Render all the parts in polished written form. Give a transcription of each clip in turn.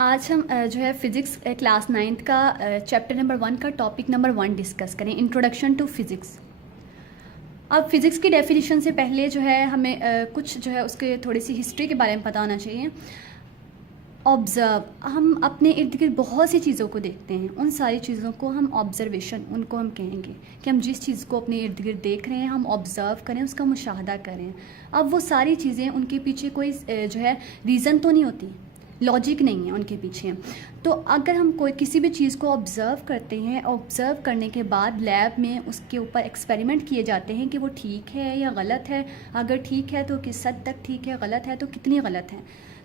आज हम जो है फिज़िक्स क्लास 9th का चैप्टर नंबर 1 का टॉपिक नंबर 1 डिस्कस करें, इंट्रोडक्शन टू फिज़िक्स। अब फिज़िक्स की डेफिनेशन से पहले जो है हमें कुछ जो है उसके थोड़ी सी हिस्ट्री के बारे में पता होना चाहिए। ऑब्ज़र्व, हम अपने इर्द गिर्द बहुत सी चीज़ों को देखते हैं, उन सारी चीज़ों को हम ऑब्ज़र्वेशन उनको हम कहेंगे कि हम जिस चीज़ को अपने इर्द गिर्द देख रहे हैं हम ऑब्ज़र्व करें, उसका मुशाहदा करें। अब वो सारी चीज़ें, उनके पीछे कोई जो है रीज़न तो नहीं होती, लॉजिक नहीं है उनके पीछे। तो अगर हम कोई किसी भी चीज़ को ऑब्ज़र्व करते हैं, ऑब्ज़र्व करने के बाद लैब में उसके ऊपर एक्सपेरिमेंट किए जाते हैं कि वो ठीक है या गलत है। अगर ठीक है तो किस हद तक ठीक है, गलत है तो कितनी गलत है।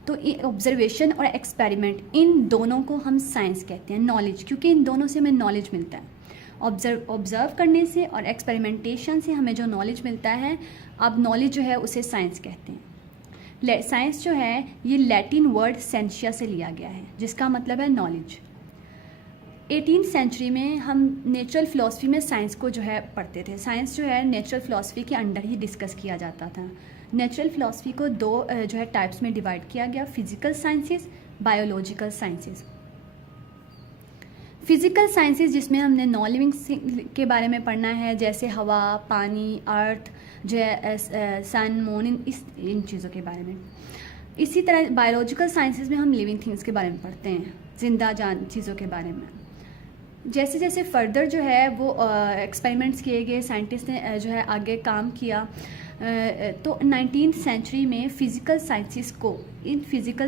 तो ऑब्ज़र्वेशन और एक्सपेरिमेंट, इन दोनों को हम साइंस कहते हैं, नॉलेज, क्योंकि इन दोनों से हमें नॉलेज मिलता है। ऑब्ज़र्व करने से और एक्सपेरिमेंटेशन से हमें जो नॉलेज मिलता है, अब नॉलेज जो है उसे साइंस कहते हैं। साइंस जो है ये लैटिन वर्ड सेंशिया से लिया गया है, जिसका मतलब है नॉलेज। 18th सेंचुरी में हम नेचुरल फ़िलासफ़ी में साइंस को जो है पढ़ते थे। साइंस जो है नेचुरल फ़िलासफ़ी के अंडर ही डिस्कस किया जाता था। नेचुरल फ़िलासफ़ी को दो जो है टाइप्स में डिवाइड किया गया, physical sciences, biological sciences. Physical sciences जिसमें हमने नॉन लिविंग के बारे में पढ़ना है, जैसे हवा, पानी, अर्थ जो है, सन, मून, इन चीज़ों के बारे में। इसी तरह बायोलॉजिकल साइंसेस में हम लिविंग थिंग्स के बारे में पढ़ते हैं, जिंदा जान चीज़ों के बारे में। जैसे जैसे फर्दर जो है वो एक्सपेरिमेंट्स किए गए, साइंटिस्ट ने जो है आगे काम किया, तो 19th सेंचुरी में फ़िज़िकल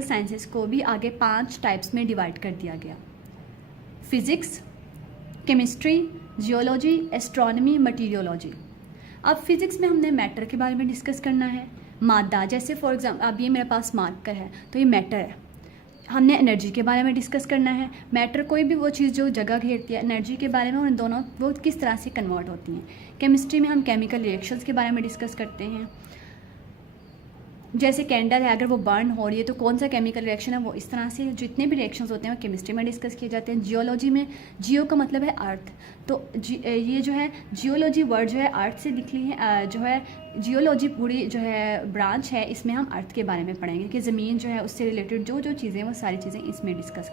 साइंसेस को भी आगे 5 टाइप्स में डिवाइड कर दिया गया। Physics, chemistry, geology, astronomy, meteorology. अब फिज़िक्स में हमने मैटर के बारे में डिस्कस करना है, मादा, जैसे फॉर एग्जाम्पल अब ये मेरे पास मार्कर है तो ये मैटर है। हमने एनर्जी के बारे में डिस्कस करना है, मैटर कोई भी वो चीज़ जो जगह घेरती है, एनर्जी के बारे में, उन दोनों वो किस तरह से कन्वर्ट होती हैं। केमिस्ट्री में हम केमिकल रिएक्शंस के बारे में डिस्कस करते हैं, जैसे कैंडल है, अगर वो बर्न हो रही है तो कौन सा केमिकल रिएक्शन है, वो इस तरह से जितने भी रिएक्शंस होते हैं वो केमिस्ट्री में डिस्कस किए जाते हैं। जियोलॉजी में, जियो का मतलब है अर्थ, तो ये जो है जियोलॉजी वर्ड जो है अर्थ से निकली है, जो है जियोलॉजी पूरी जो है ब्रांच है, इसमें हम अर्थ के बारे में पढ़ेंगे कि ज़मीन जो है उससे रिलेटेड जो जो चीज़ें वो सारी चीज़ें इसमें डिस्कस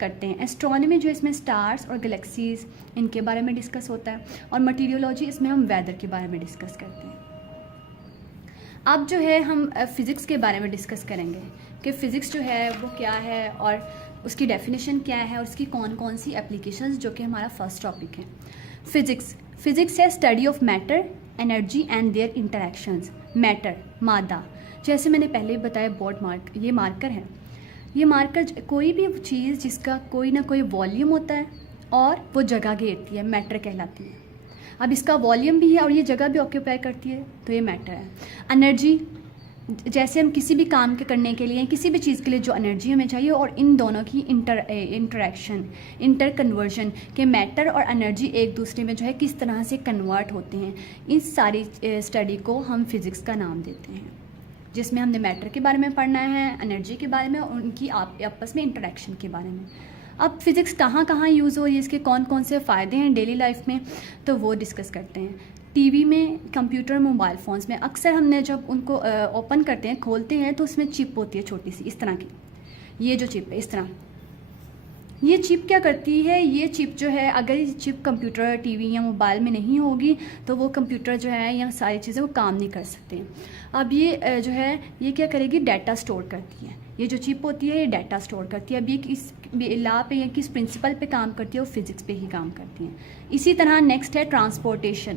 करते हैं। एस्ट्रोनॉमी जो इसमें स्टार्स और गैलेक्सीज, इनके बारे में डिस्कस होता है। और मटीरियोलॉजी, इसमें हम वेदर के बारे में डिस्कस करते हैं। अब जो है हम फ़िज़िक्स के बारे में डिस्कस करेंगे कि फ़िज़िक्स जो है वो क्या है और उसकी डेफिनेशन क्या है और उसकी कौन कौन सी एप्लीकेशंस, जो कि हमारा फर्स्ट टॉपिक है। फ़िज़िक्स है study of matter, energy and their interactions. Matter, मादा, जैसे मैंने पहले ही बताया, ये मार्कर है। ये मार्कर कोई भी चीज़ जिसका कोई ना कोई वॉल्यूम होता है और वो जगह घेरती है, मैटर कहलाती है। अब इसका वॉल्यूम भी है और ये जगह भी ऑक्यूपाई करती है, तो ये मैटर है। एनर्जी, जैसे हम किसी भी काम के करने के लिए, किसी भी चीज़ के लिए जो एनर्जी हमें चाहिए, और इन दोनों की इंटर कन्वर्जन के मैटर और एनर्जी एक दूसरे में जो है किस तरह से कन्वर्ट होते हैं, इस सारी स्टडी को हम फिज़िक्स का नाम देते हैं, जिसमें हमने मैटर के बारे में पढ़ना है, एनर्जी के बारे में, और उनकी आपस में इंटरेक्शन के बारे में। अब फिज़िक्स कहाँ कहाँ यूज़ हो रही है, इसके कौन कौन से फ़ायदे हैं डेली लाइफ में, तो वो डिस्कस करते हैं। टीवी में, कंप्यूटर, मोबाइल फ़ोन्स में अक्सर हमने जब उनको ओपन करते हैं, खोलते हैं, तो उसमें चिप होती है छोटी सी इस तरह की। ये जो चिप है इस तरह, ये चिप क्या करती है, ये चिप जो है, अगर ये चिप कंप्यूटर, टीवी या मोबाइल में नहीं होगी तो वो कंप्यूटर जो है या सारी चीज़ें वो काम नहीं कर सकते। अब ये जो है ये क्या करेगी, डाटा स्टोर करती है। ये जो चिप होती है ये डाटा स्टोर करती है। अब ये किस लॉ पे या किस प्रिंसिपल पे काम करती है, वो फिज़िक्स पे ही काम करती है। इसी तरह नेक्स्ट है ट्रांसपोर्टेशन,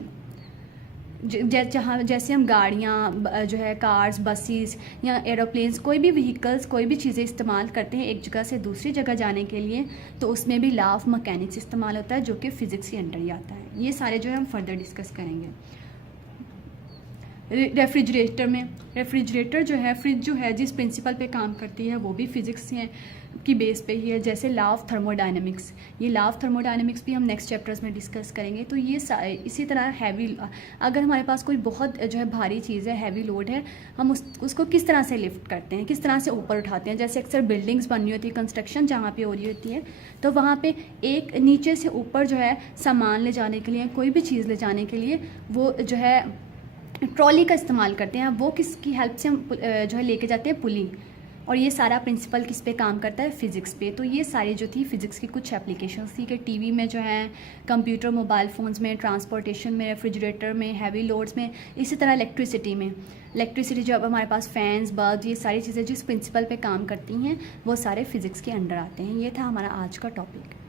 जैसे हम गाड़ियाँ जो है, कार्स, बसेस या एरोप्लेन्स, कोई भी व्हीकल्स, कोई भी चीज़ें इस्तेमाल करते हैं एक जगह से दूसरी जगह जाने के लिए, तो उसमें भी लॉ ऑफ मैकेनिक्स इस्तेमाल होता है, जो कि फ़िज़िक्स के अंडर ही आता है। ये सारे जो है हम फर्दर डिस्कस करेंगे। रेफ्रिजरेटर जो है, फ्रिज जो है, जिस प्रिंसिपल पे काम करती है वो भी फिज़िक्स की बेस पे ही है। जैसे लॉ ऑफ थर्मोडायनेमिक्स, ये लॉ ऑफ थर्मोडायनेमिक्स भी हम नेक्स्ट चैप्टर्स में डिस्कस करेंगे। तो ये इसी तरह हैवी, अगर हमारे पास कोई बहुत जो है भारी चीज़ है, हैवी लोड है, हम उसको किस तरह से लिफ्ट करते हैं, किस तरह से ऊपर उठाते हैं। जैसे अक्सर बिल्डिंग्स बन रही होती है, कंस्ट्रक्शन जहाँ पे हो रही होती है, तो वहाँ पे एक नीचे से ऊपर जो है सामान ले जाने के लिए, कोई भी चीज़ ले जाने के लिए, वो जो है ट्रॉली का इस्तेमाल करते हैं। वो किसकी हेल्प से हम जो है लेके जाते हैं, पुली। और ये सारा प्रिंसिपल किस पे काम करता है, फिज़िक्स पे। तो ये सारी जो थी फिज़िक्स की कुछ एप्लीकेशंस थी कि टीवी में जो है, कंप्यूटर मोबाइल फ़ोन्स में, ट्रांसपोर्टेशन में, रेफ्रिजरेटर में, हैवी लोड्स में, इसी तरह इलेक्ट्रिसिटी जो अब हमारे पास फैंस, बल्ब, ये सारी चीज़ें जिस प्रिंसिपल पे काम करती हैं वो सारे फिज़िक्स के अंडर आते हैं। ये था हमारा आज का टॉपिक।